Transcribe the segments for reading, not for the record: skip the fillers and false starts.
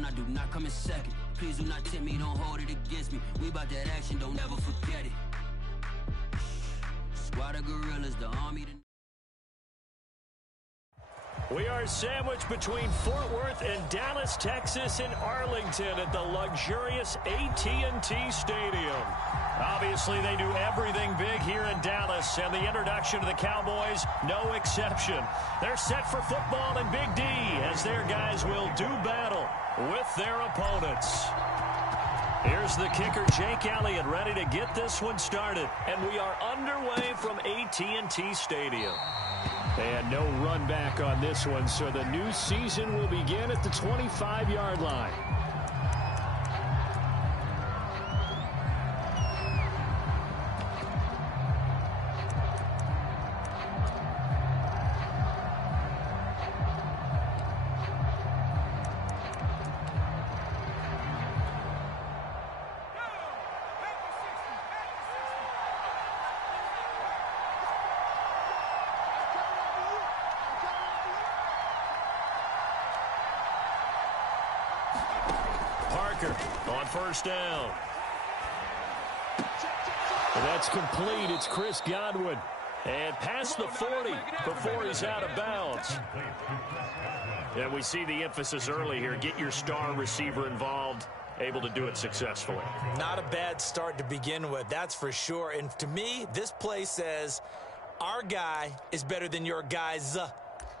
one, I do not come in second. Please do not tempt me, don't hold it against me. We about that action, don't ever forget it. Squad of gorillas, the army. We are sandwiched between Fort Worth and Dallas, Texas, and Arlington at the luxurious AT&T Stadium. Obviously, they do everything big here in Dallas, and the introduction to the Cowboys, no exception. They're set for football in Big D as their guys will do battle with their opponents. Here's the kicker, Jake Elliott, ready to get this one started. And we are underway from AT&T Stadium. And no run back on this one, so the new season will begin at the 25-yard line. On first down. And that's complete. It's Chris Godwin. And past the 40 before he's out of bounds. And we see the emphasis early here. Get your star receiver involved. Able to do it successfully. Not a bad start to begin with, that's for sure. And to me, this play says our guy is better than your guys.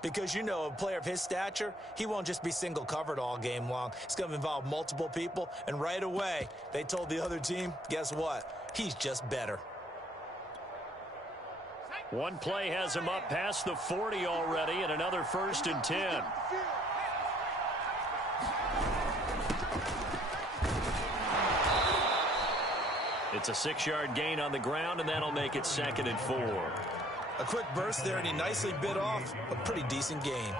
Because, you know, a player of his stature, he won't just be single covered all game long. It's going to involve multiple people. And right away, they told the other team, guess what? He's just better. One play has him up past the 40 already, and another 1st and 10. It's a 6-yard gain on the ground, and that'll make it 2nd and 4. A quick burst there, and he nicely bit off a pretty decent gain.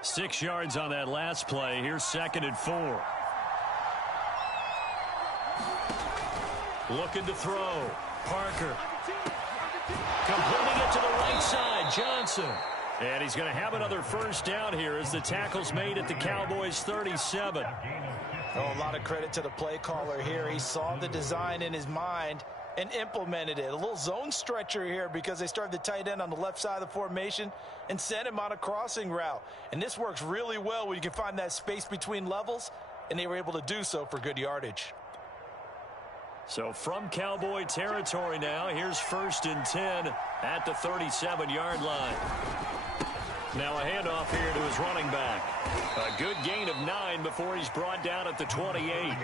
Six yards on that last play. Here's 2nd and 4. Looking to throw. Parker. Completing it to the right side. Johnson. And he's going to have another 1st down here as the tackle's made at the Cowboys' 37. Oh, a lot of credit to the play caller here. He saw the design in his mind and implemented it. A little zone stretcher here because they started the tight end on the left side of the formation and sent him on a crossing route. And this works really well when you can find that space between levels, and they were able to do so for good yardage. So from Cowboy territory now, here's 1st and 10 at the 37-yard line. Now a handoff here to his running back. A good gain of 9 before he's brought down at the 28.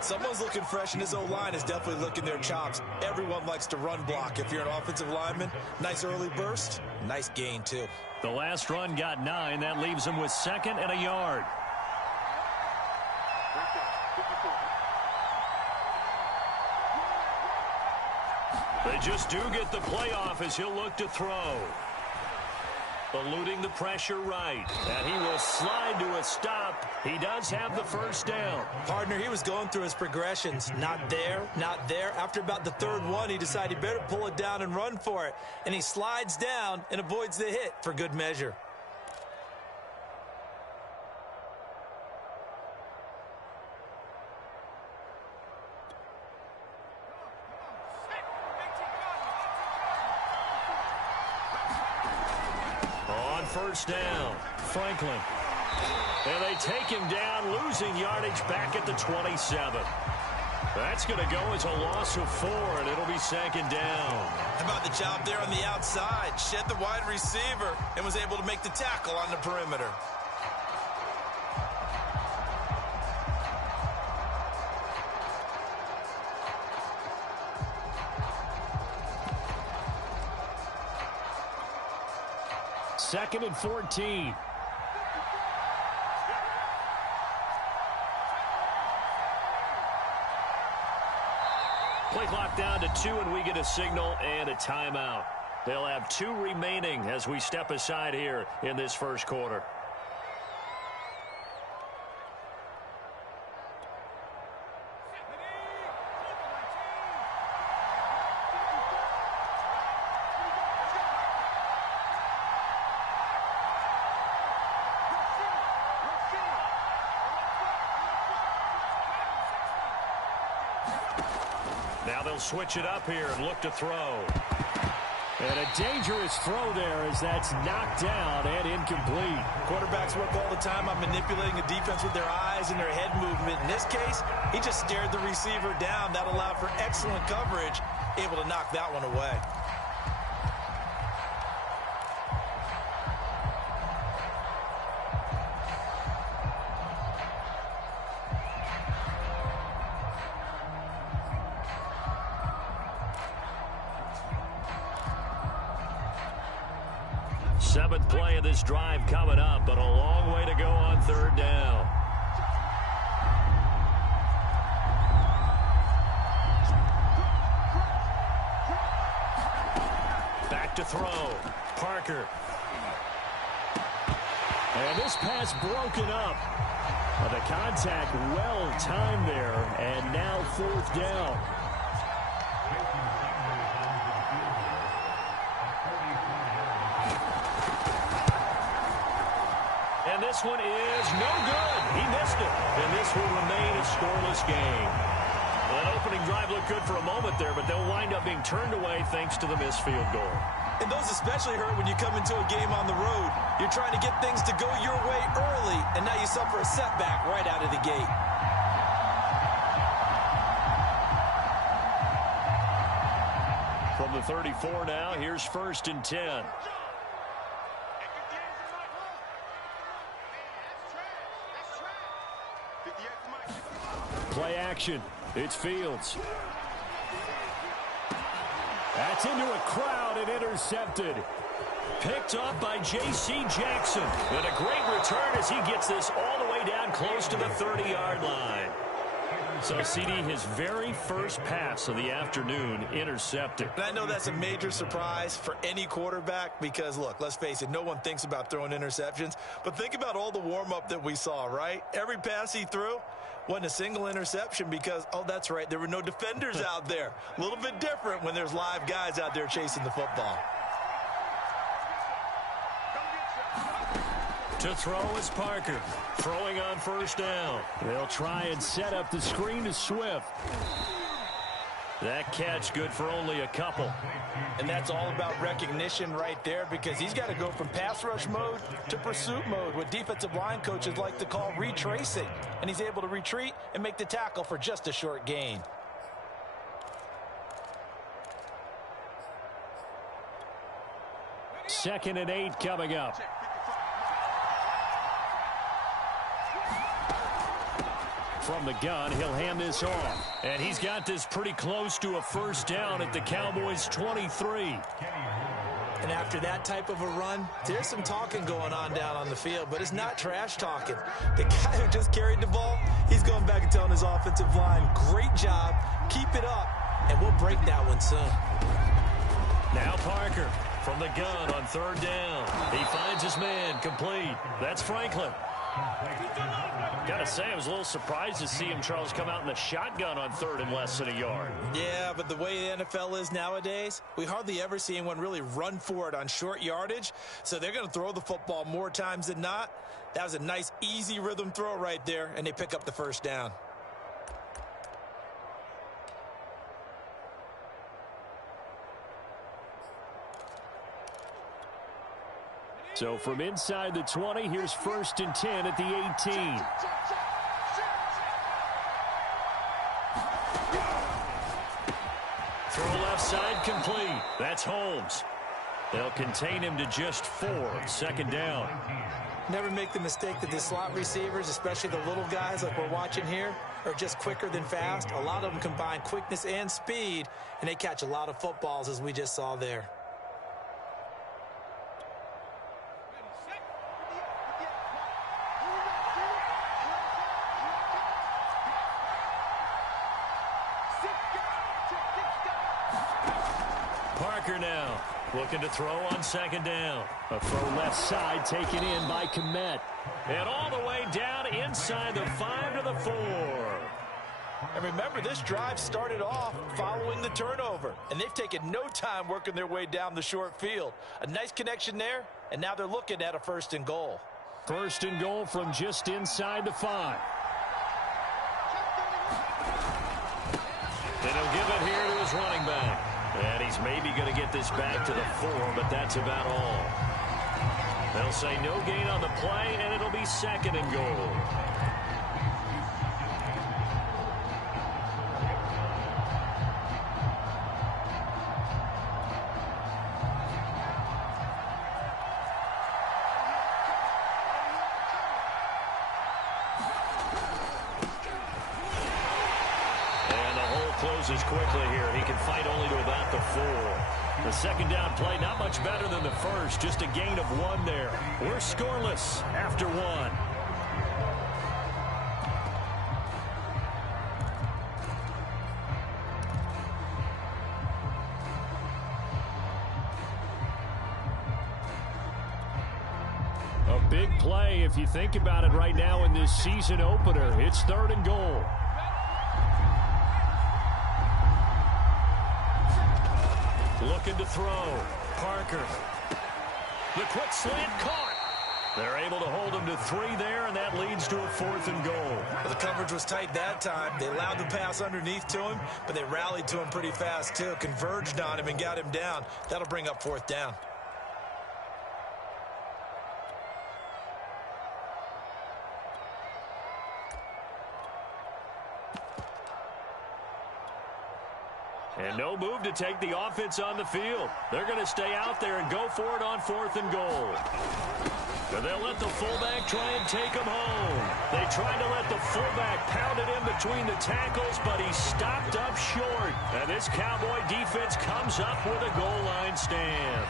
Someone's looking fresh, and his O-line is definitely licking their chops. Everyone likes to run block. If you're an offensive lineman, nice early burst, nice gain too. The last run got 9. That leaves him with 2nd and a yard. They just do get the playoff as he'll look to throw. Eluding the pressure right. And he will slide to a stop. He does have the 1st down. Partner, he was going through his progressions. Not there, not there. After about the 3rd one, he decided he better pull it down and run for it. And he slides down and avoids the hit for good measure. First down, Franklin. And they take him down, losing yardage back at the 27. That's going to go as a loss of 4, and it'll be 2nd down. How about the job there on the outside? Shed the wide receiver and was able to make the tackle on the perimeter. Second and 14. Play clock down to 2, and we get a signal and a timeout. They'll have 2 remaining as we step aside here in this first quarter. Now they'll switch it up here and look to throw. And a dangerous throw there as that's knocked down and incomplete. Quarterbacks work all the time on manipulating a defense with their eyes and their head movement. In this case, he just stared the receiver down. That allowed for excellent coverage, able to knock that one away. Seventh play of this drive coming up, but a long way to go on third down. Back to throw. Parker. And this pass broken up. The contact well timed there, and now fourth down. And this one is no good. He missed it. And this will remain a scoreless game. That opening drive looked good for a moment there, but they'll wind up being turned away thanks to the missed field goal. And those especially hurt when you come into a game on the road. You're trying to get things to go your way early, and now you suffer a setback right out of the gate. From the 34 now, here's 1st and 10. Play action. It's Fields. That's into a crowd and intercepted. Picked up by J.C. Jackson. And a great return as he gets this all the way down close to the 30-yard line. So, CD, his very first pass of the afternoon intercepted. And I know that's a major surprise for any quarterback because, look, let's face it, no one thinks about throwing interceptions. But think about all the warm-up that we saw, right? Every pass he threw wasn't a single interception because, oh, that's right, there were no defenders out there. A little bit different when there's live guys out there chasing the football. To throw is Parker. Throwing on first down. They'll try and set up the screen to Swift. That catch good for only a couple. And that's all about recognition right there because he's got to go from pass rush mode to pursuit mode, what defensive line coaches like to call retracing. And he's able to retreat and make the tackle for just a short gain. Second and 8 coming up. From the gun, he'll hand this off. And he's got this pretty close to a first down at the Cowboys' 23. And after that type of a run, there's some talking going on down on the field, but it's not trash talking. The guy who just carried the ball, he's going back and telling his offensive line, great job, keep it up, and we'll break that one soon. Now Parker from the gun on third down. He finds his man complete. That's Franklin. Got to say, I was a little surprised to see him, Charles, come out in the shotgun on third and less than a yard. Yeah, but the way the NFL is nowadays, we hardly ever see anyone really run for it on short yardage. So they're going to throw the football more times than not. That was a nice, easy rhythm throw right there, and they pick up the first down. So from inside the 20, here's 1st and 10 at the 18. Throw left side complete. That's Holmes. They'll contain him to just 4. 2nd down. Never make the mistake that the slot receivers, especially the little guys like we're watching here, are just quicker than fast. A lot of them combine quickness and speed, and they catch a lot of footballs as we just saw there. Parker now Looking to throw on second down. A throw left side taken in by Kmet. And all the way down inside the 5 to the 4. And remember, this drive started off following the turnover. And they've taken no time working their way down the short field. A nice connection there, and now they're looking at a 1st and goal. 1st and goal from just inside the 5. And he'll give it here to his running back. And he's maybe going to get this back to the 4, but that's about all. They'll say no gain on the play, and it'll be 2nd and goal. Closes quickly here. He can fight only to about the 4. The 2nd down play not much better than the 1st. Just a gain of 1 there. We're scoreless after 1. A big play if you think about it right now in this season opener. It's 3rd and goal. Looking to throw. Parker. The quick slant caught. They're able to hold him to 3 there, and that leads to a 4th and goal. Well, the coverage was tight that time. They allowed the pass underneath to him, but they rallied to him pretty fast, too. Converged on him and got him down. That'll bring up 4th down. And no move to take the offense on the field. They're going to stay out there and go for it on 4th and goal. And they'll let the fullback try and take him home. They tried to let the fullback pound it in between the tackles, but he stopped up short. And this Cowboy defense comes up with a goal line stand.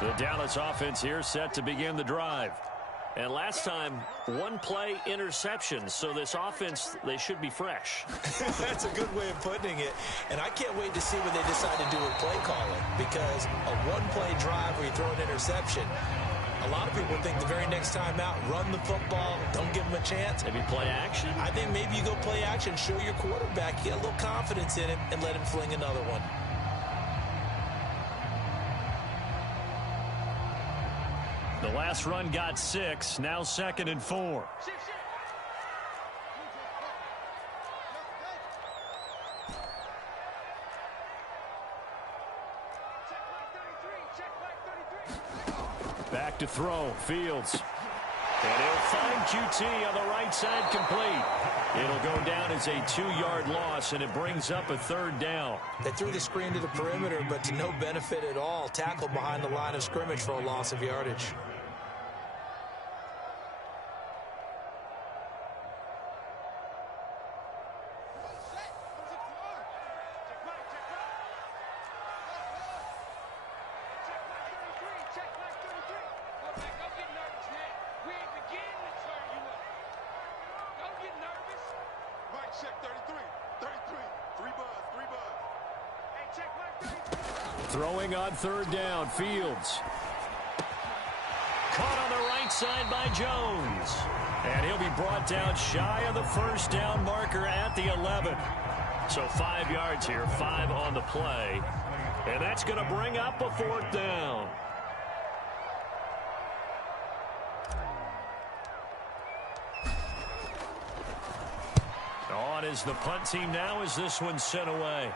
The Dallas offense here set to begin the drive. And last time, 1-play interception. So this offense, they should be fresh. That's a good way of putting it. And I can't wait to see what they decide to do with play calling. Because a 1-play drive where you throw an interception, a lot of people think the very next time out, run the football, don't give them a chance. Maybe play action? I think maybe you go play action, show your quarterback, get a little confidence in him, and let him fling another one. The last run got 6, now 2nd and 4. Back to throw, Fields. And he'll find QT on the right side complete. It'll go down as a 2-yard loss, and it brings up a 3rd down. They threw the screen to the perimeter, but to no benefit at all. Tackled behind the line of scrimmage for a loss of yardage. Throwing on 3rd down, Fields. Caught on the right side by Jones. And he'll be brought down shy of the 1st down marker at the 11. So 5 yards here, 5 on the play. And that's going to bring up a 4th down. On is the punt team now as this one's sent away.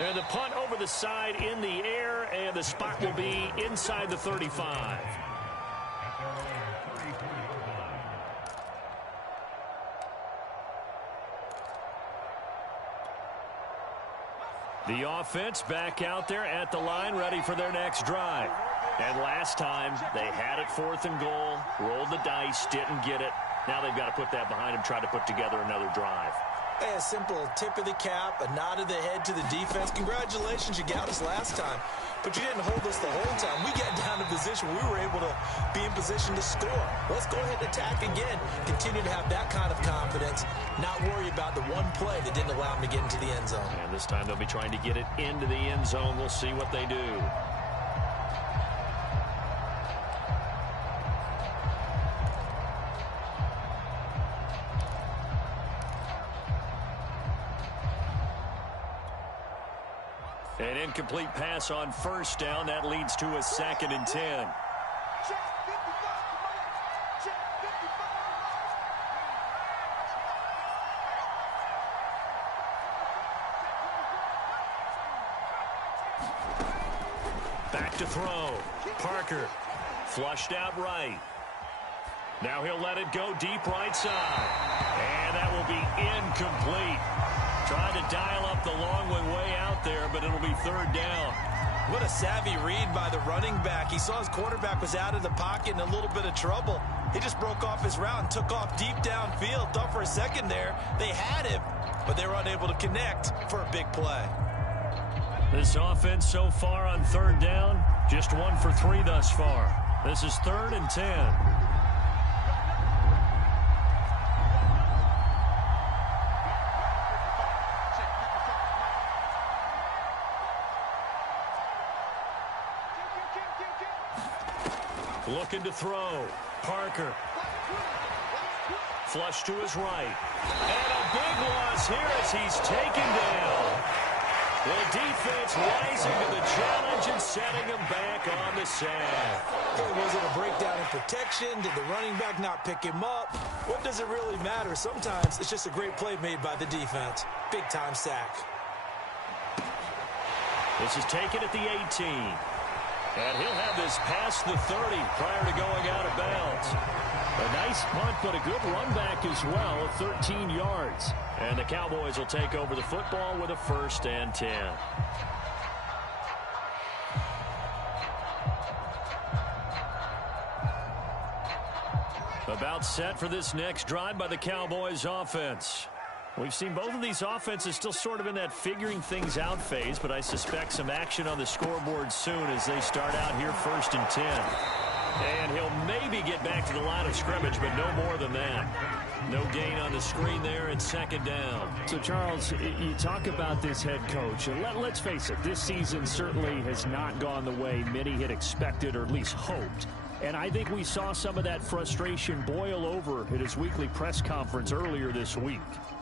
And the punt over the side in the air, and the spot will be inside the 35. The offense back out there at the line, ready for their next drive. And last time, they had it 4th and goal, rolled the dice, didn't get it. Now they've got to put that behind them, try to put together another drive. Hey, a simple tip of the cap, a nod of the head to the defense. Congratulations, you got us last time. But you didn't hold us the whole time. We got down to position we were able to be in position to score. Let's go ahead and attack again. Continue to have that kind of confidence. Not worry about the one play that didn't allow them to get into the end zone. And this time they'll be trying to get it into the end zone. We'll see what they do. An incomplete pass on first down. That leads to a 2nd and 10. Back to throw. Parker flushed out right. Now he'll let it go deep right side. And that will be incomplete. Trying to dial up the long way out there, but it'll be 3rd down. What a savvy read by the running back. He saw his quarterback was out of the pocket in a little bit of trouble. He just broke off his route and took off deep downfield. Thought for a second there they had him, but they were unable to connect for a big play. This offense so far on 3rd down, just 1 for 3 thus far. This is 3rd and 10. Looking to throw. Parker. Flush to his right. And a big loss here as he's taken down. The defense rising to the challenge and setting him back on the sack. Hey, was it a breakdown in protection? Did the running back not pick him up? What does it really matter? Sometimes it's just a great play made by the defense. Big-time sack. This is taken at the 18. And he'll have this past the 30 prior to going out of bounds. A nice punt, but a good run back as well, 13 yards. And the Cowboys will take over the football with a 1st and 10. About set for this next drive by the Cowboys offense. We've seen both of these offenses still sort of in that figuring things out phase, but I suspect some action on the scoreboard soon as they start out here 1st and 10. And he'll maybe get back to the line of scrimmage, but no more than that. No gain on the screen there at 2nd down. So, Charles, you talk about this head coach, and let's face it, this season certainly has not gone the way many had expected or at least hoped. And I think we saw some of that frustration boil over at his weekly press conference earlier this week.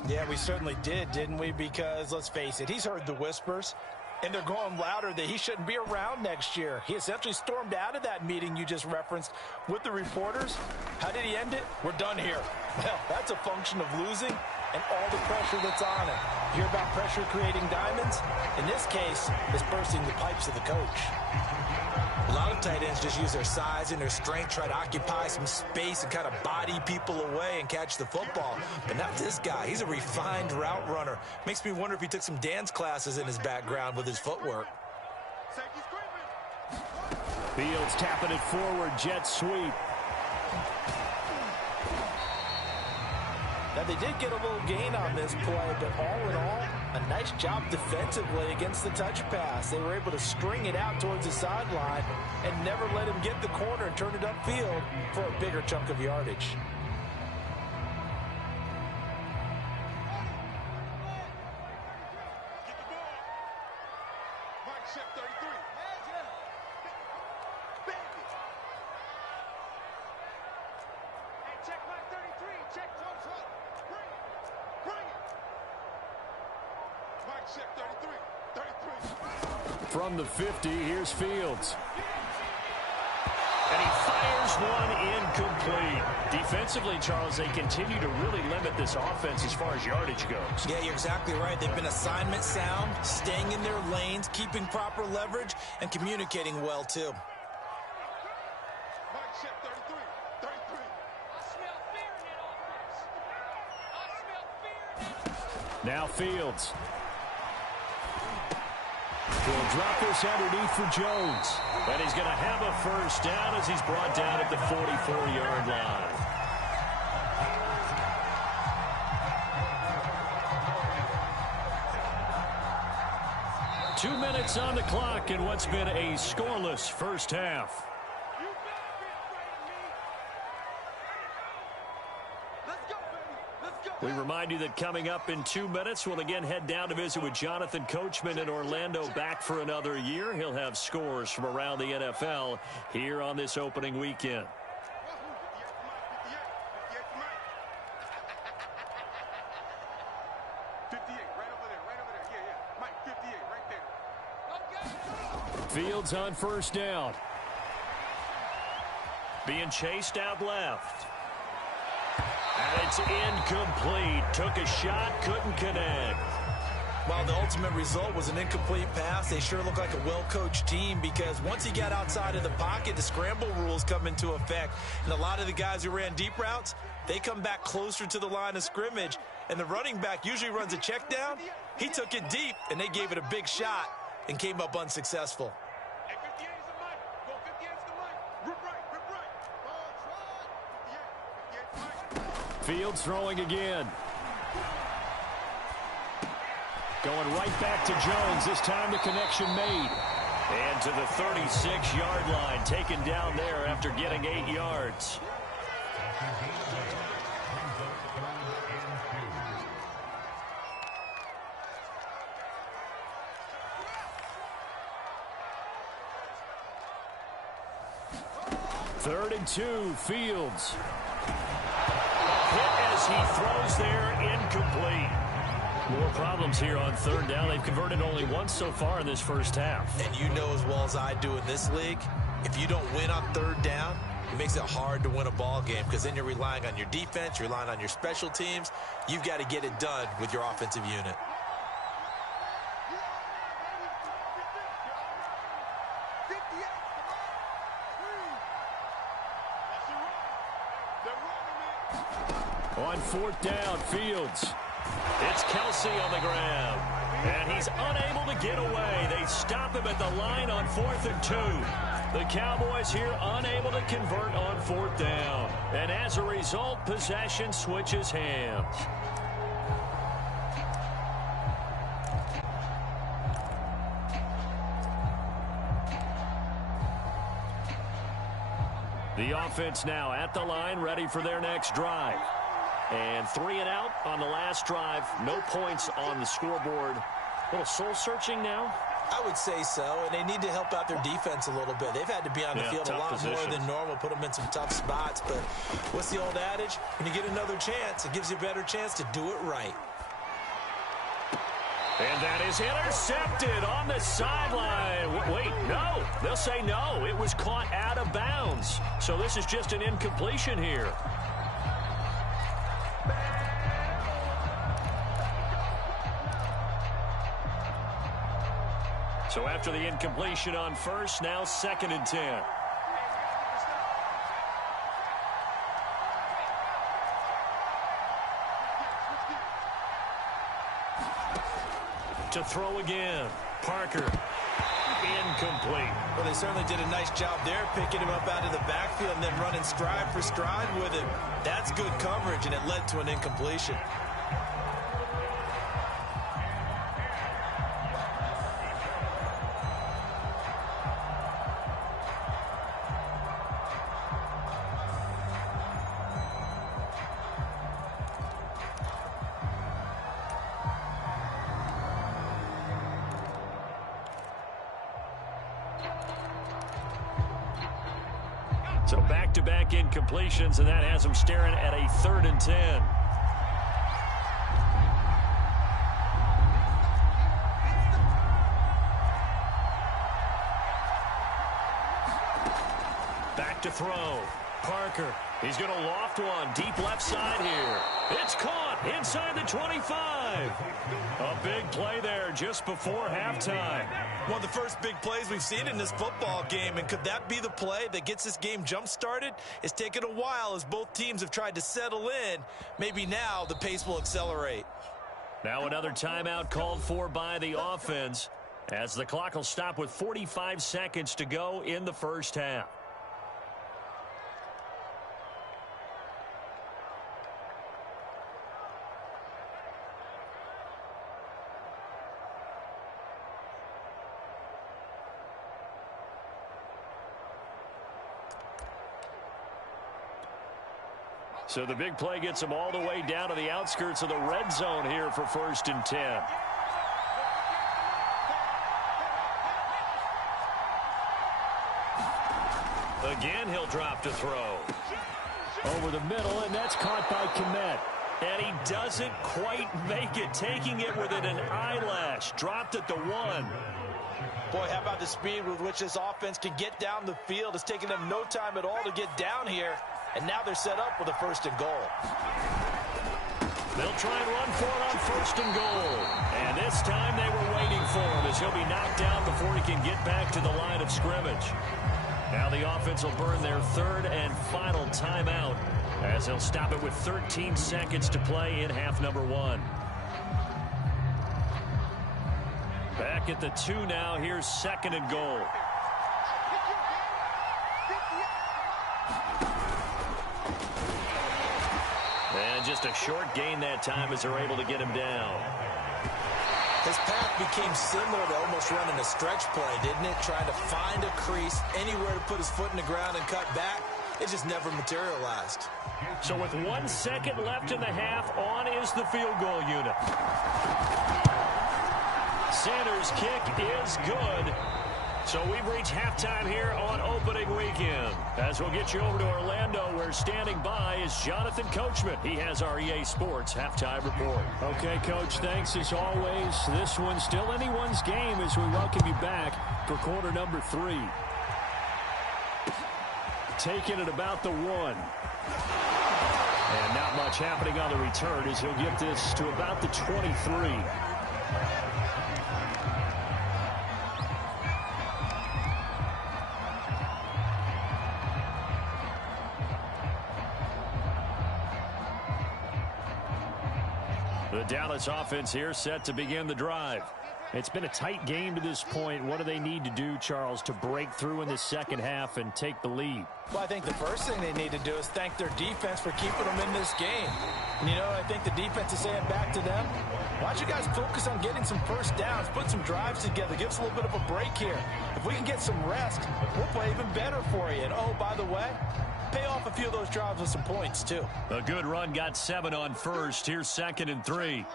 Yeah, we certainly did, didn't we? Because, let's face it, he's heard the whispers, and they're going louder that he shouldn't be around next year. He essentially stormed out of that meeting you just referenced with the reporters. How did he end it? We're done here. Well, that's a function of losing and all the pressure that's on him. Hear about pressure creating diamonds? In this case, it's bursting the pipes of the coach. A lot of tight ends just use their size and their strength, try to occupy some space and kind of body people away and catch the football. But not this guy. He's a refined route runner. Makes me wonder if he took some dance classes in his background with his footwork. Fields tapping it forward, jet sweep. Now, they did get a little gain on this play, but all in all, a nice job defensively against the touch pass. They were able to string it out towards the sideline and never let him get the corner and turn it upfield for a bigger chunk of yardage. From the 50, here's Fields. And he fires one incomplete. Defensively, Charles, they continue to really limit this offense as far as yardage goes. Yeah, you're exactly right. They've been assignment sound, staying in their lanes, keeping proper leverage, and communicating well, too. Now Fields. He'll drop this underneath for Jones. And he's going to have a 1st down as he's brought down at the 44-yard line. 2 minutes on the clock in what's been a scoreless first half. We remind you that coming up in 2 minutes, we'll again head down to visit with Jonathan Coachman in Orlando, back for another year. He'll have scores from around the NFL here on this opening weekend. Fields on first down. Being chased out left. And it's incomplete. Took a shot, couldn't connect. Well, the ultimate result was an incomplete pass. They sure look like a well-coached team because once he got outside of the pocket, the scramble rules come into effect. And a lot of the guys who ran deep routes, they come back closer to the line of scrimmage. And the running back usually runs a check down. He took it deep, and they gave it a big shot and came up unsuccessful. Fields throwing again. Going right back to Jones. This time the connection made. And to the 36-yard line. Taken down there after getting 8 yards. Third and 2, Fields. Hit as he throws there, incomplete. More problems here on third down. They've converted only once so far in this first half. And you know as well as I do in this league, if you don't win on third down, it makes it hard to win a ball game because then you're relying on your defense, you're relying on your special teams. You've got to get it done with your offensive unit. On fourth down, Fields. It's Kelsey on the ground. And he's unable to get away. They stop him at the line on 4th and 2. The Cowboys here unable to convert on fourth down. And as a result, possession switches hands. The offense now at the line, ready for their next drive. And 3 and out on the last drive. No points on the scoreboard. A little soul-searching now? I would say so, and they need to help out their defense a little bit. They've had to be on the field a lot more than normal, put them in some tough spots. But what's the old adage? When you get another chance, it gives you a better chance to do it right. And that is intercepted on the sideline. Wait, no. They'll say no. It was caught out of bounds. So this is just an incompletion here. So after the incompletion on first, now 2nd and 10. To throw again. Parker. Incomplete. Well, they certainly did a nice job there, picking him up out of the backfield and then running stride for stride with him. That's good coverage, and it led to an incompletion. So back-to-back incompletions, and that has them staring at a 3rd and 10. Back to throw. Parker. He's going to loft one. Deep left side here. It's caught inside the 25. A big play there just before halftime. One of the first big plays we've seen in this football game, and could that be the play that gets this game jump-started? It's taken a while as both teams have tried to settle in. Maybe now the pace will accelerate. Now another timeout called for by the offense as the clock will stop with 45 seconds to go in the first half. So the big play gets them all the way down to the outskirts of the red zone here for 1st and 10. Again, he'll drop to throw. Over the middle, and that's caught by Kmet. And he doesn't quite make it, taking it within an eyelash. Dropped at the 1. Boy, how about the speed with which this offense can get down the field? It's taken them no time at all to get down here. And now they're set up with a 1st and goal. They'll try and run for it on 1st and goal. And this time they were waiting for him as he'll be knocked down before he can get back to the line of scrimmage. Now the offense will burn their 3rd and final timeout as they'll stop it with 13 seconds to play in half number 1. Back at the 2 now. Here's 2nd and goal. And just a short gain that time as they're able to get him down. His path became similar to almost running a stretch play, didn't it? Trying to find a crease, anywhere to put his foot in the ground and cut back. It just never materialized. So with 1 second left in the half, on is the field goal unit. Sanders' kick is good. So we've reached halftime here on opening weekend. As we'll get you over to Orlando, where standing by is Jonathan Coachman. He has our EA Sports halftime report. Okay, Coach, thanks as always. This one's still anyone's game as we welcome you back for quarter number 3. Taking it about the 1. And not much happening on the return as he'll get this to about the 23. The Dallas offense here set to begin the drive. It's been a tight game to this point. What do they need to do, Charles, to break through in the second half and take the lead? Well, I think the first thing they need to do is thank their defense for keeping them in this game. And, you know, I think the defense is saying back to them, why don't you guys focus on getting some first downs, put some drives together, give us a little bit of a break here. If we can get some rest, we'll play even better for you. And, oh, by the way, pay off a few of those drives with some points, too. A good run got 7 on first. Here's 2nd and 3.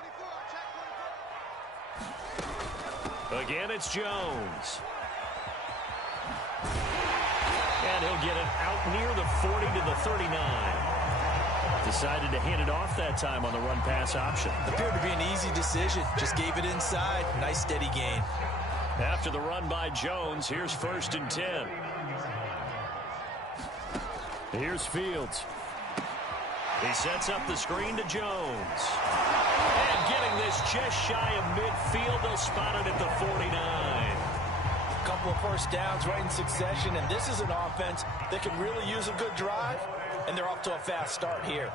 Again, it's Jones. And he'll get it out near the 40 to the 39. Decided to hand it off that time on the run-pass option. Appeared to be an easy decision. Just gave it inside. Nice, steady gain. After the run by Jones, here's 1st and 10. Here's Fields. He sets up the screen to Jones. And getting this just shy of midfield, they'll spot it at the 49. A couple of first downs right in succession, and this is an offense that can really use a good drive, and they're off to a fast start here.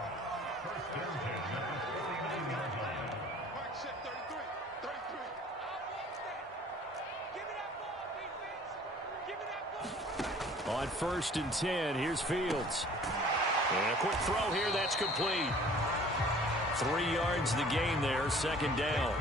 On 1st and 10, here's Fields. And a quick throw here, that's complete. 3 yards the gain there, 2nd down.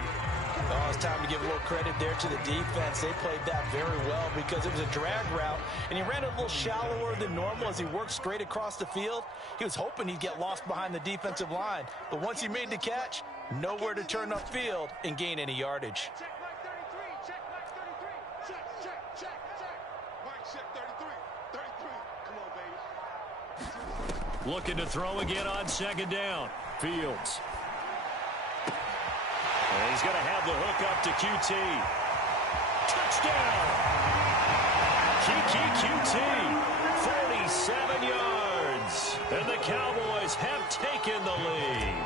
Oh, it's time to give a little credit there to the defense. They played that very well because it was a drag route, and he ran it a little shallower than normal as he worked straight across the field. He was hoping he'd get lost behind the defensive line, but once he made the catch, nowhere to turn upfield and gain any yardage. Looking to throw again on 2nd down. Fields. And he's going to have the hook up to QT. Touchdown! QT, 47 yards. And the Cowboys have taken the lead.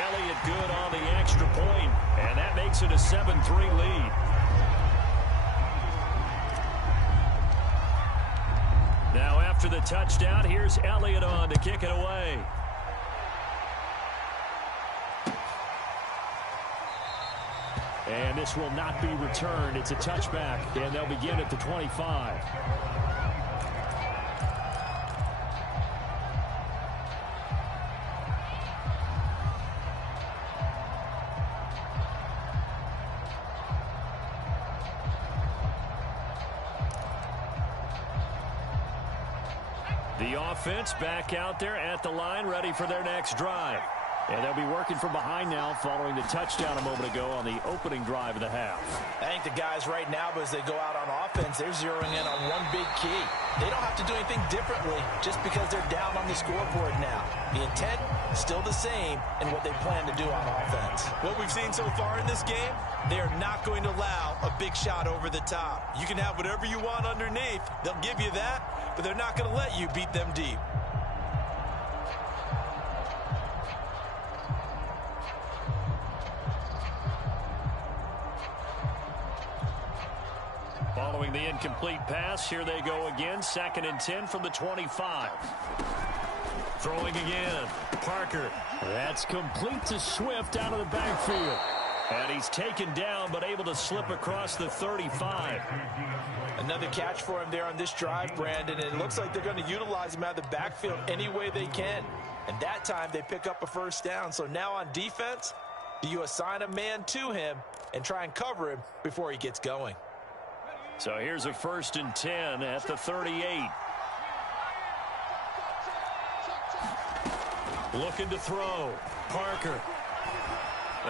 Elliott good on the extra point, and that makes it a 7-3 lead. Now after the touchdown, here's Elliott on to kick it away. And this will not be returned. It's a touchback, and they'll begin at the 25. The offense back out there at the line, ready for their next drive. And they'll be working from behind now following the touchdown a moment ago on the opening drive of the half. I think the guys right now, as they go out on offense, they're zeroing in on one big key. They don't have to do anything differently just because they're down on the scoreboard now. The intent is still the same in what they plan to do on offense. What we've seen so far in this game, they are not going to allow a big shot over the top. You can have whatever you want underneath. They'll give you that, but they're not going to let you beat them deep. Following the incomplete pass, here they go again. 2nd and 10 from the 25. Throwing again. Parker. That's complete to Swift out of the backfield. And he's taken down, but able to slip across the 35. Another catch for him there on this drive, Brandon, and it looks like they're going to utilize him out of the backfield any way they can. And that time they pick up a first down. So now on defense, do you assign a man to him and try and cover him before he gets going? So here's a 1st and 10 at the 38. Looking to throw. Parker.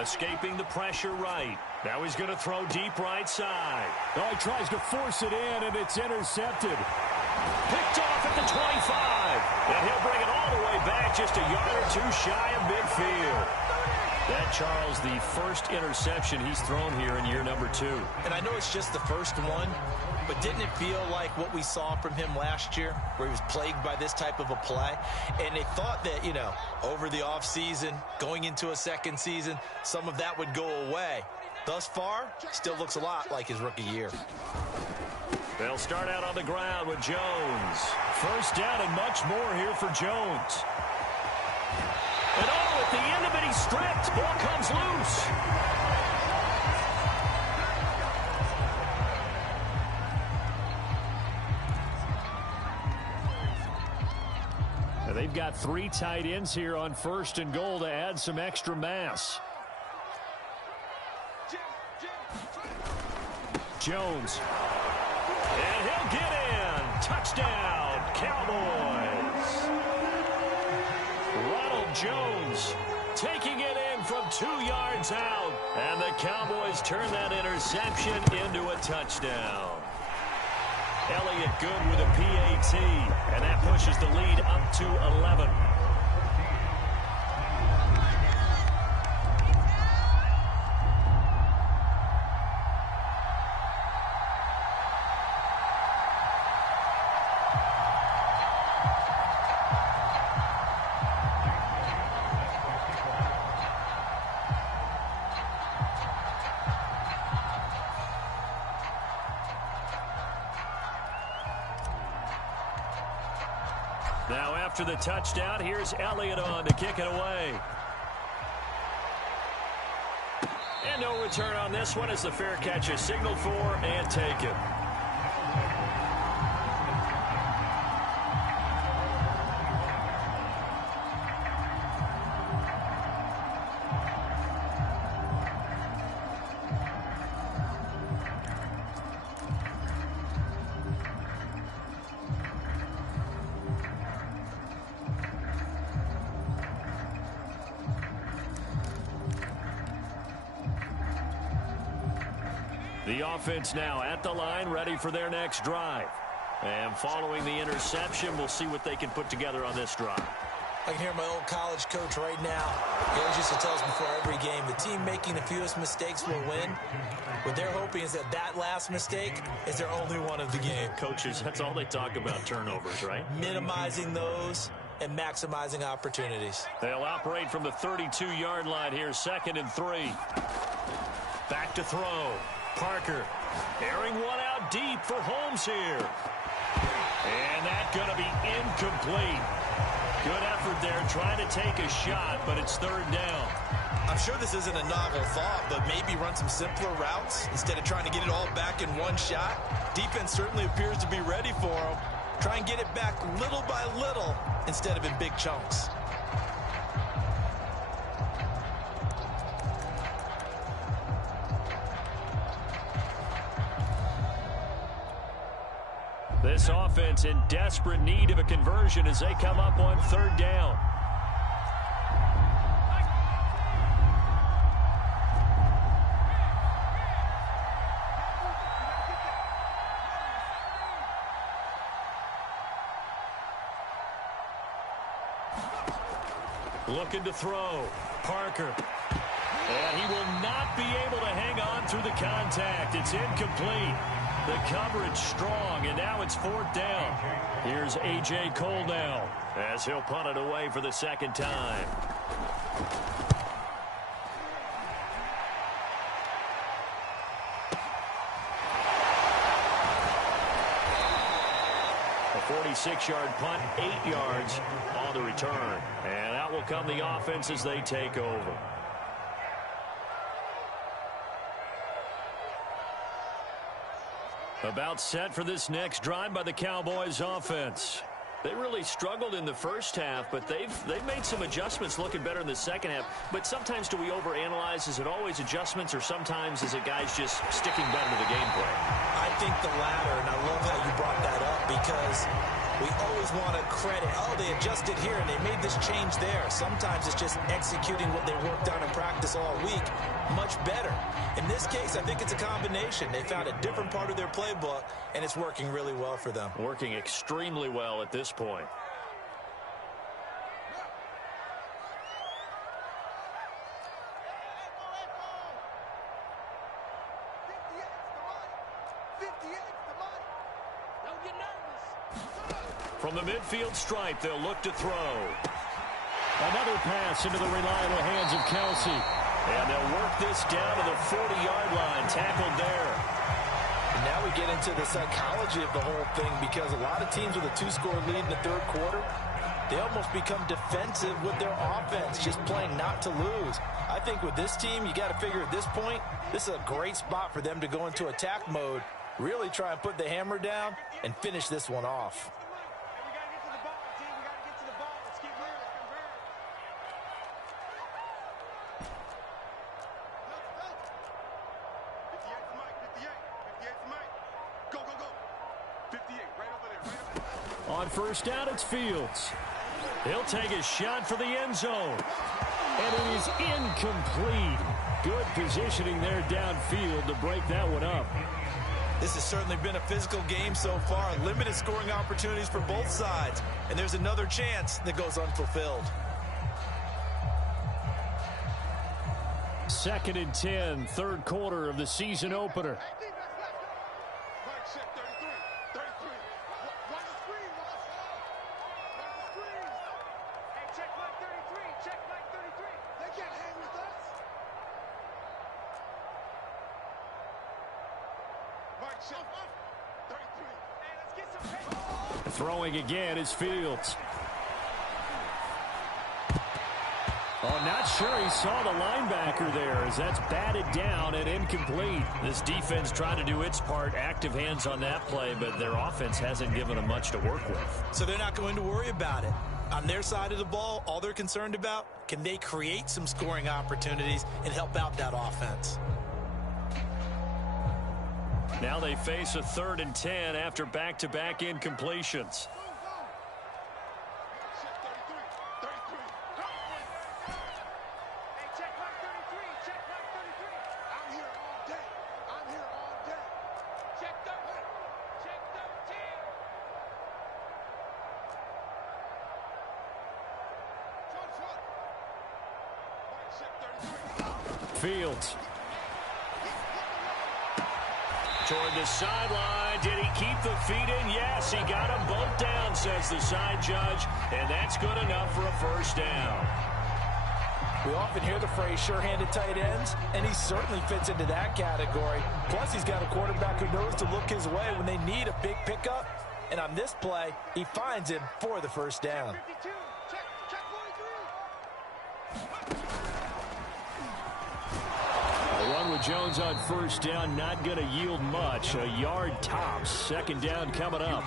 Escaping the pressure right. Now he's going to throw deep right side. Oh, he tries to force it in, and it's intercepted. Picked off at the 25. And he'll bring it all the way back just a yard or two shy of midfield. That, Charles, the first interception he's thrown here in year number 2. And I know it's just the first one, but didn't it feel like what we saw from him last year, where he was plagued by this type of a play? And they thought that, over the offseason, going into a second season, some of that would go away. Thus far, still looks a lot like his rookie year. They'll start out on the ground with Jones. First down and much more here for Jones. And at the end of it, he's stripped. Ball comes loose. And they've got 3 tight ends here on 1st and goal to add some extra mass. Jones. And he'll get in. Touchdown, Cowboys. Ronald Jones taking it in from 2 yards out. And the Cowboys turn that interception into a touchdown. Elliott good with a PAT. And that pushes the lead up to 11. Now after the touchdown, here's Elliott on to kick it away. And no return on this one as the fair catch is signaled for and taken. The offense now at the line, ready for their next drive. And following the interception, we'll see what they can put together on this drive. I can hear my old college coach right now. He always used to tell us before every game, the team making the fewest mistakes will win. What they're hoping is that that last mistake is their only one of the game. Coaches, that's all they talk about, turnovers, right? Minimizing those and maximizing opportunities. They'll operate from the 32-yard line here, 2nd and 3. Back to throw. Parker airing one out deep for Holmes here. And that's going to be incomplete. Good effort there trying to take a shot, but it's 3rd down. I'm sure this isn't a novel thought, but maybe run some simpler routes instead of trying to get it all back in one shot. Defense certainly appears to be ready for them. Try and get it back little by little instead of in big chunks. This offense in desperate need of a conversion as they come up on third down. Looking to throw. Parker. And he will not be able to hang on through the contact. It's incomplete. The coverage strong, and now it's fourth down. Here's A.J. Cole now as he'll punt it away for the second time. A 46-yard punt, 8 yards on the return. And out will come the offense as they take over. About set for this next drive by the Cowboys offense. They really struggled in the first half, but they've made some adjustments looking better in the second half. But sometimes do we overanalyze? Is it always adjustments, or sometimes is it guys just sticking better to the game plan? I think the latter, and I love how you brought that up, because we always want to credit, oh, they adjusted here and they made this change there. Sometimes it's just executing what they worked on in practice all week much better. In this case, I think it's a combination. They found a different part of their playbook, and it's working really well for them. Working extremely well at this point. From the midfield stripe, they'll look to throw. Another pass into the reliable hands of Kelsey. And they'll work this down to the 40-yard line, tackled there. And now we get into the psychology of the whole thing, because a lot of teams with a 2-score lead in the third quarter, they almost become defensive with their offense, just playing not to lose. I think with this team, you got to figure at this point, this is a great spot for them to go into attack mode, really try and put the hammer down and finish this one off. On first down, it's Fields. He'll take a shot for the end zone. And it is incomplete. Good positioning there downfield to break that one up. This has certainly been a physical game so far. Limited scoring opportunities for both sides. And there's another chance that goes unfulfilled. 2nd and 10, third quarter of the season opener. Throwing again is Fields. Oh, not sure he saw the linebacker there as that's batted down and incomplete. This defense tried to do its part, active hands on that play, but their offense hasn't given them much to work with. So they're not going to worry about it. On their side of the ball, all they're concerned about, can they create some scoring opportunities and help out that offense? Now they face a 3rd and 10 after back-to-back incompletions. Fields. Toward the sideline. Did he keep the feet in? Yes, he got them both down, says the side judge. And that's good enough for a first down. We often hear the phrase sure-handed tight ends, and he certainly fits into that category. Plus, he's got a quarterback who knows to look his way when they need a big pickup. And on this play, he finds him for the first down. With Jones on first down, not going to yield much. A yard tops. 2nd down coming up.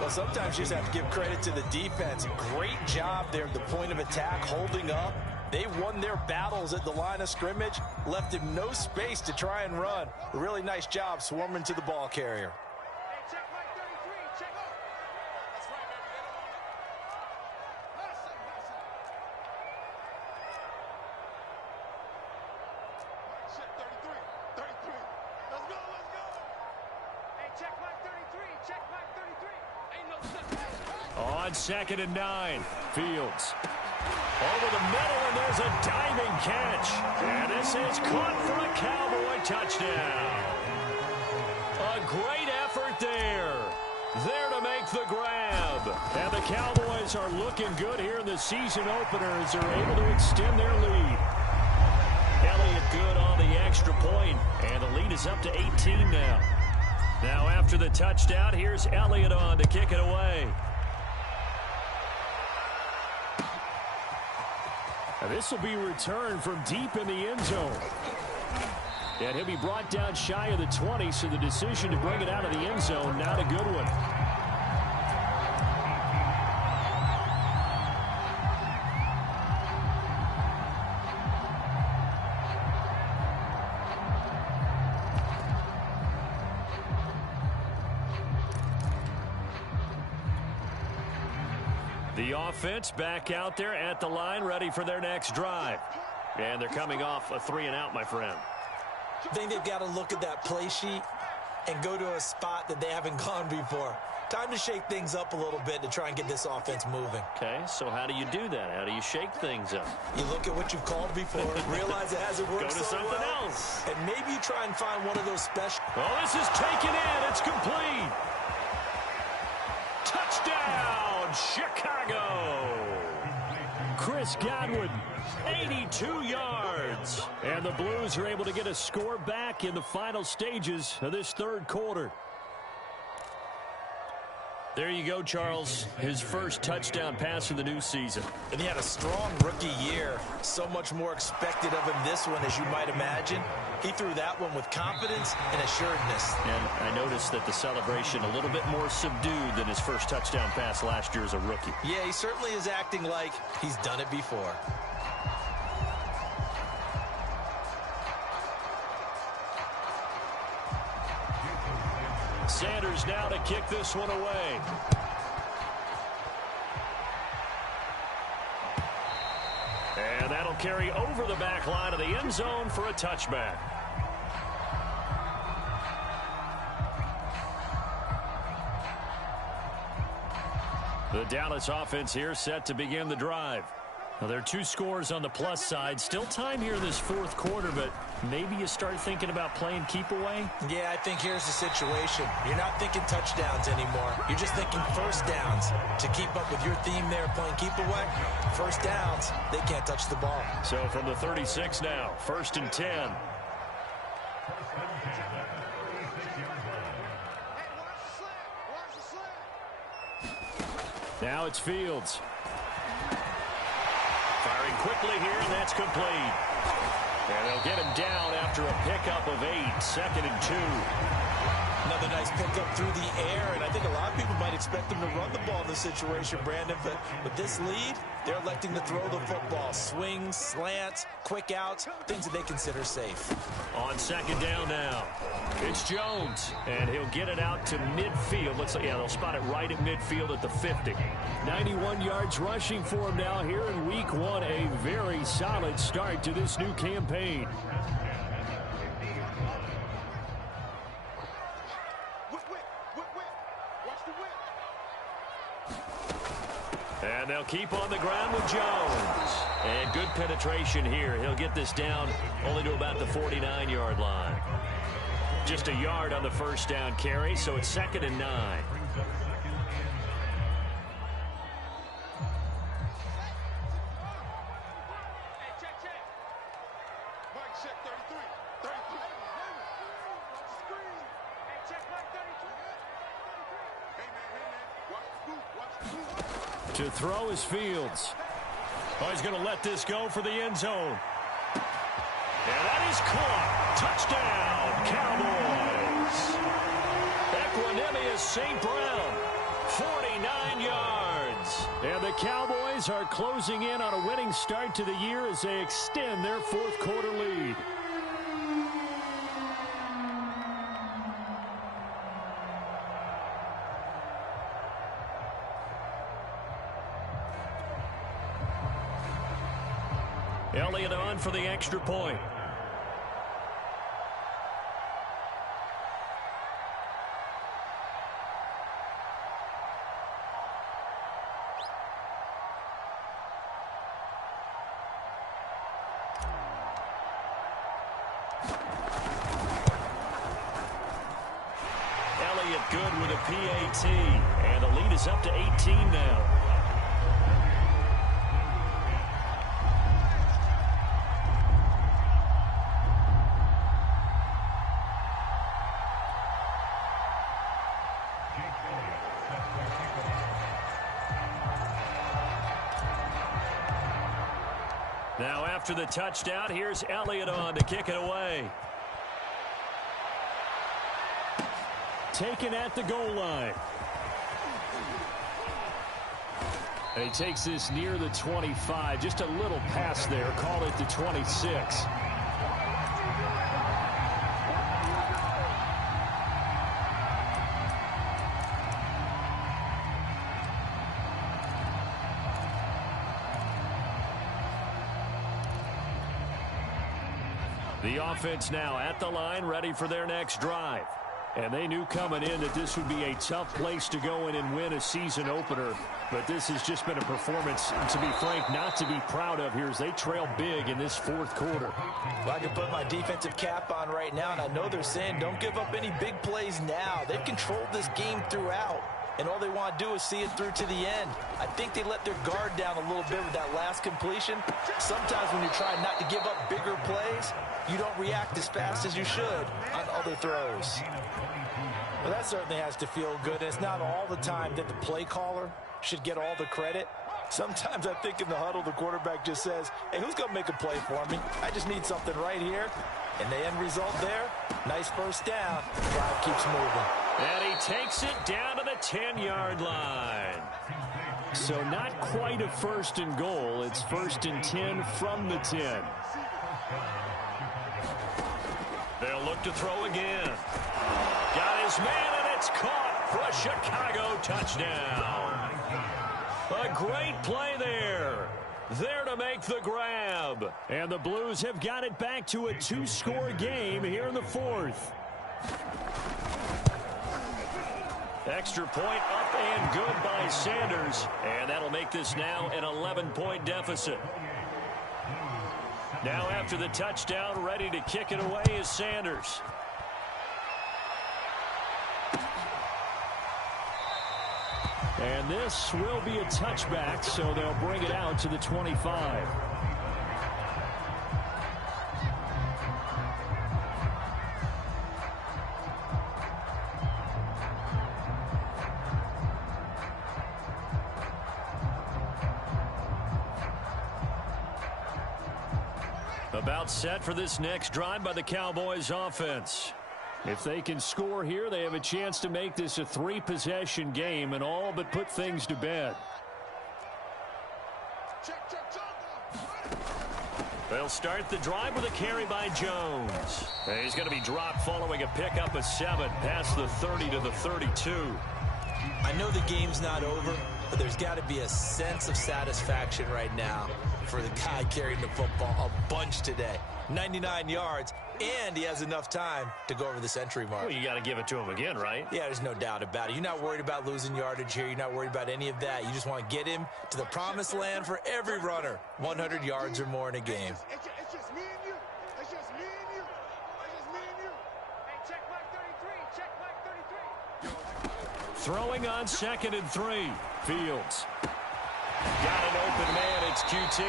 Well, sometimes you just have to give credit to the defense. Great job there at the point of attack, holding up. They won their battles at the line of scrimmage, left him no space to try and run. A really nice job swarming to the ball carrier. Hey, check Mike 33, check On 2nd and 9, Fields. Over the middle, and there's a diving catch. And this is caught for a Cowboy touchdown. A great effort there. There to make the grab. And the Cowboys are looking good here in the season opener as they're able to extend their lead. Elliott good on the extra point, and the lead is up to 18 now. Now after the touchdown, here's Elliott on to kick it away. And this will be returned from deep in the end zone. And he'll be brought down shy of the 20, so the decision to bring it out of the end zone, not a good one. The offense back out there at the line, ready for their next drive. And thee coming off a 3-and-out, my friend. I think they've got to look at that play sheet and go to a spot that they haven't gone before. Time to shake things up a little bit to try and get this offense moving. Okay, so how do you do that? How do you shake things up? You look at what you've called before, realize it hasn't worked Go to so something well, else. and maybe you try and find one of those special. Oh, this is taken in. It's complete. Touchdown, Chicago. Chris Godwin, 82 yards. And the Blues are able to get a score back in the final stages of this third quarter. There you go, Charles. His first touchdown pass of the new season. And he had a strong rookie year. So much more expected of him this one, as you might imagine. He threw that one with confidence and assuredness. And I noticed that the celebration a little bit more subdued than his first touchdown pass last year as a rookie. Yeah, he certainly is acting like he's done it before. Sanders now to kick this one away. And that'll carry over the back line of the end zone for a touchback. The Dallas offense here set to begin the drive. Now, there are 2 scores on the plus side. Still time here in this fourth quarter, but maybe you start thinking about playing keep away? Yeah, I think here's the situation. You're not thinking touchdowns anymore. You're just thinking first downs. To keep up with your theme there, playing keep away, first downs, they can't touch the ball. So from the 36 now, 1st and 10. Now it's Fields. Firing quickly here, and that's complete. And they'll get him down after a pickup of 8, 2nd and 2. Another nice pickup through the air, and I think a lot of people might expect them to run the ball in this situation, Brandon, but with this lead, they're electing to throw the football. Swings, slants, quick outs, things that they consider safe. On 2nd down now, it's Jones, and he'll get it out to midfield. Looks like, yeah, they'll spot it right at midfield at the 50. 91 yards rushing for him now here in week 1. A very solid start to this new campaign. And they'll keep on the ground with Jones. And good penetration here. He'll get this down only to about the 49-yard line. Just a yard on the first down carry, so it's 2nd and 9. To throw is Fields. Oh, he's going to let this go for the end zone. And that is caught. Touchdown, Cowboys. Equanimous St. Brown, 49 yards. And the Cowboys are closing in on a winning start to the year as they extend their fourth quarter lead. Elliott on for the extra point. Elliott good with a PAT. And the lead is up to 18 now. Now after the touchdown, here's Elliott on to kick it away. Taken at the goal line. And he takes this near the 25. Just a little pass there. Call it the 26. The offense now at the line, ready for their next drive. And they knew coming in that this would be a tough place to go in and win a season opener. But this has just been a performance, to be frank, not to be proud of here as they trail big in this fourth quarter. Well, I can put my defensive cap on right now, and I know they're saying don't give up any big plays now. They've controlled this game throughout, and all they want to do is see it through to the end. I think they let their guard down a little bit with that last completion. Sometimes when you're trying not to give up bigger plays, you don't react as fast as you should on other throws. Well, that certainly has to feel good. It's not all the time that the play caller should get all the credit. Sometimes I think in the huddle, the quarterback just says, hey, who's going to make a play for me? I just need something right here. And the end result there, nice first down. Drive keeps moving. And he takes it down to the 10-yard line. So not quite a first and goal. It's first and 10 from the 10. They'll look to throw again. Got his man, and it's caught for a Chicago touchdown. A great play there. There to make the grab. And the Blues have got it back to a 2-score game here in the fourth. Extra point up and good by Sanders. And that'll make this now an 11-point deficit. Now after the touchdown, ready to kick it away is Sanders. And this will be a touchback, so they'll bring it out to the 25. About set for this next drive by the Cowboys offense. If they can score here, they have a chance to make this a 3-possession game and all but put things to bed. They'll start the drive with a carry by Jones. And he's going to be dropped following a pickup of 7 past the 30 to the 32. I know the game's not over, but there's got to be a sense of satisfaction right now for the guy carrying the football a bunch today. 99 yards, and he has enough time to go over the century mark. Well, you got to give it to him again, right? Yeah, there's no doubt about it. You're not worried about losing yardage here. You're not worried about any of that. You just want to get him to the promised land for every runner. 100 yards or more in a game. It's just me and you. It's just me and you. It's just me and you. Hey, check back 33. Check back 33. Throwing on 2nd and 3. Fields. Got an open man. It's QT.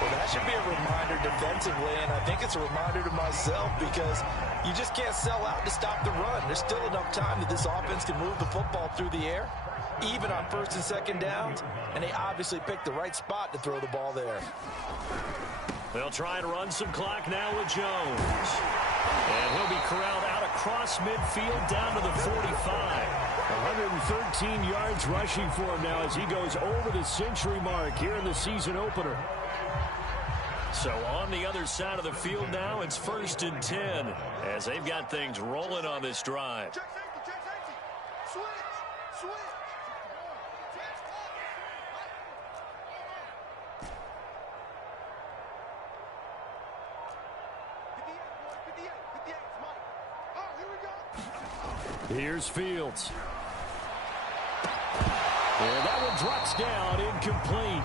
Well, that should be a reminder defensively, and I think it's a reminder to myself because you just can't sell out to stop the run. There's still enough time that this offense can move the football through the air, even on 1st and 2nd downs, and they obviously picked the right spot to throw the ball there. They'll try and run some clock now with Jones. And he'll be corralled out across midfield down to the 45. 113 yards rushing for him now as he goes over the century mark here in the season opener. So on the other side of the field now, it's 1st and 10 as they've got things rolling on this drive. Check safety. Check safety. Switch. Here's Fields. And that one drops down, incomplete.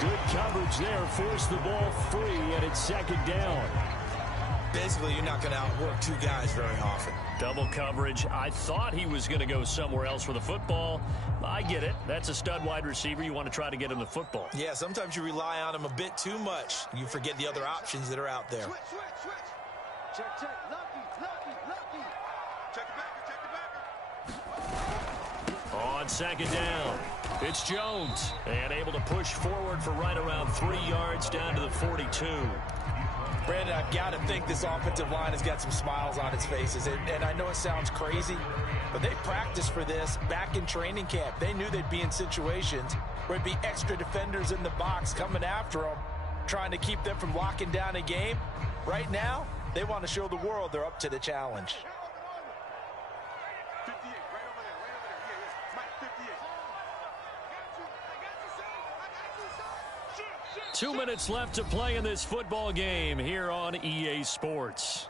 Good coverage there, forced the ball free, and it's 2nd down. Basically, you're not going to outwork two guys very often. Double coverage. I thought he was going to go somewhere else for the football. I get it. That's a stud wide receiver. You want to try to get him the football. Yeah, sometimes you rely on him a bit too much. You forget the other options that are out there. Switch. Check. Lucky. Check the backer. On second down, it's Jones. And able to push forward for right around 3 yards down to the 42. Brandon, I've got to think this offensive line has got some smiles on its faces. And I know it sounds crazy, but they practiced for this back in training camp. They knew they'd be in situations where there'd be extra defenders in the box coming after them, trying to keep them from locking down a game. Right now, they want to show the world they're up to the challenge. 58, right over there. Yeah. Mike, 58. 2 minutes left to play in this football game here on EA Sports.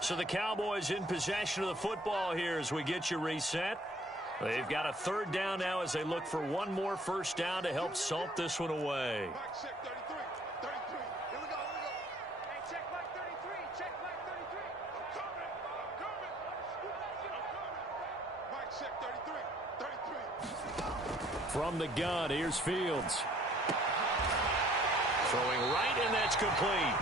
So the Cowboys in possession of the football here as we get you reset. They've got a third down now as they look for one more first down to help salt this one away. Mike, check 33. Here we go. Hey, check Mike 33. Check Mike 33. I'm coming. Mike, check 33. From the gun, here's Fields. Throwing right, and that's complete.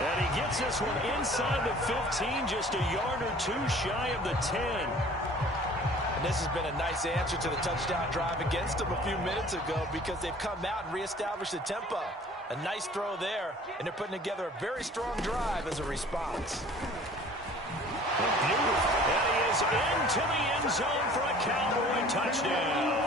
And he gets this one inside the 15, just a yard or two shy of the 10. And this has been a nice answer to the touchdown drive against them a few minutes ago because they've come out and reestablished the tempo. A nice throw there, and they're putting together a very strong drive as a response. Beautiful. And he is into the end zone for a Cowboy touchdown.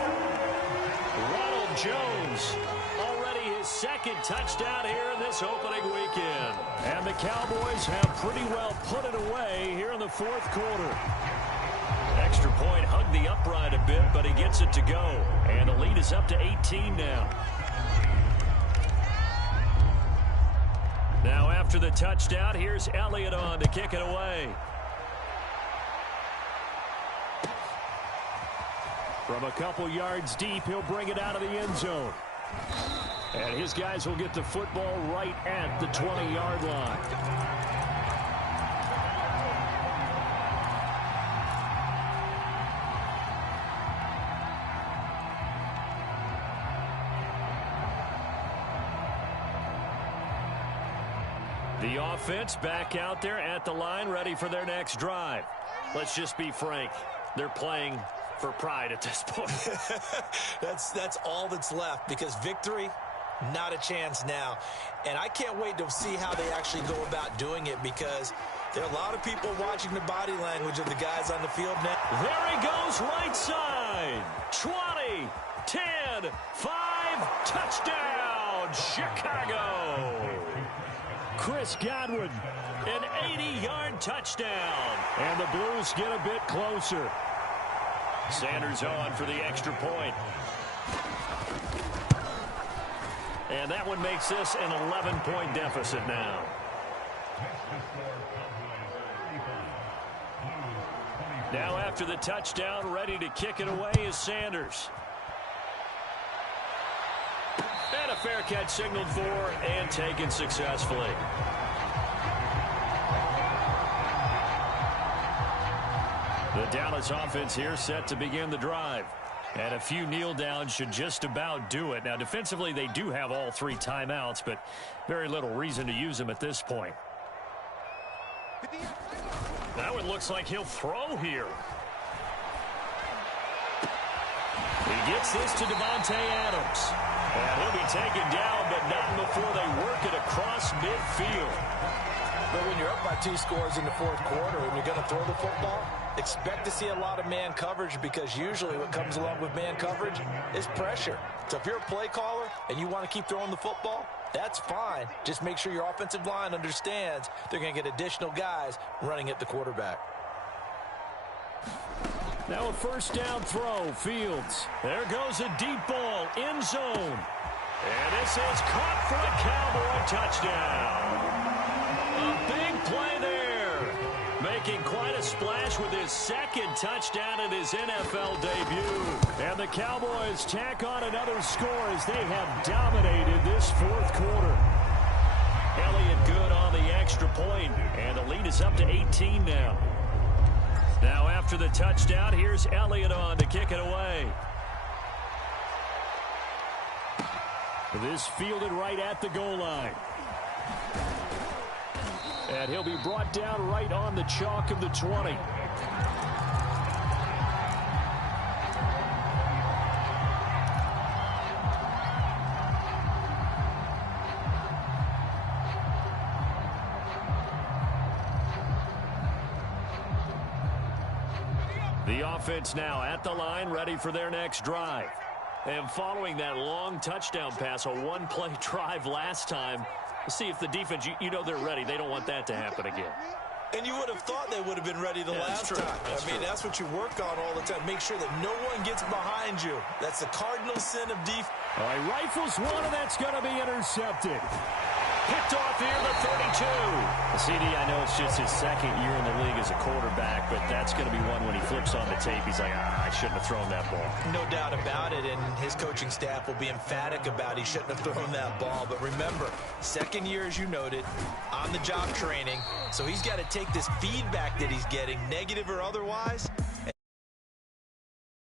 Ronald Jones, already his second touchdown here in this opening weekend. And the Cowboys have pretty well put it away here in the fourth quarter. Extra point hugged the upright a bit, but he gets it to go. And the lead is up to 18 now. Now after the touchdown, here's Elliott on to kick it away. From a couple yards deep, he'll bring it out of the end zone. And his guys will get the football right at the 20-yard line. The offense back out there at the line, ready for their next drive. Let's just be frank. They're playing for pride at this point. That's all that's left because victory, not a chance now. And I can't wait to see how they actually go about doing it because there are a lot of people watching the body language of the guys on the field now. There he goes, right side. 20, 10, 5, touchdown, Chicago. Chris Godwin, an 80-yard touchdown. And the Blues get a bit closer. Sanders on for the extra point. And that one makes this an 11-point deficit now. Now after the touchdown, ready to kick it away is Sanders. And a fair catch signaled for and taken successfully. The Dallas offense here set to begin the drive. And a few kneel downs should just about do it. Now defensively they do have all 3 timeouts, but very little reason to use them at this point. Now it looks like he'll throw here. He gets this to Devontae Adams. And he'll be taken down, but not before they work it across midfield. But when you're up by 2 scores in the fourth quarter and you're going to throw the football, expect to see a lot of man coverage because usually what comes along with man coverage is pressure. So if you're a play caller and you want to keep throwing the football, that's fine. Just make sure your offensive line understands they're going to get additional guys running at the quarterback. Now a first down throw, Fields. There goes a deep ball, end zone. And this is caught for a Cowboy touchdown. A big play there. Making quite a splash with his second touchdown in his NFL debut. And the Cowboys tack on another score as they have dominated this fourth quarter. Elliott good on the extra point, and the lead is up to 18 now. Now after the touchdown, here's Elliott on to kick it away. This fielded right at the goal line. And he'll be brought down right on the chalk of the 20. The offense now at the line, ready for their next drive. And following that long touchdown pass, a one-play drive last time, see if the defense, you know they're ready. They don't want that to happen again. And you would have thought they would have been ready the last time. That's what you work on all the time. Make sure that no one gets behind you. That's the cardinal sin of defense. All right, rifles one, and that's going to be intercepted. Picked off here, the 32. CD, I know it's just his second year in the league as a quarterback, but that's going to be one when he flips on the tape. He's like, I shouldn't have thrown that ball. No doubt about it, and his coaching staff will be emphatic about he shouldn't have thrown that ball. But remember, second year, as you noted, on-the-job training, so he's got to take this feedback that he's getting, negative or otherwise,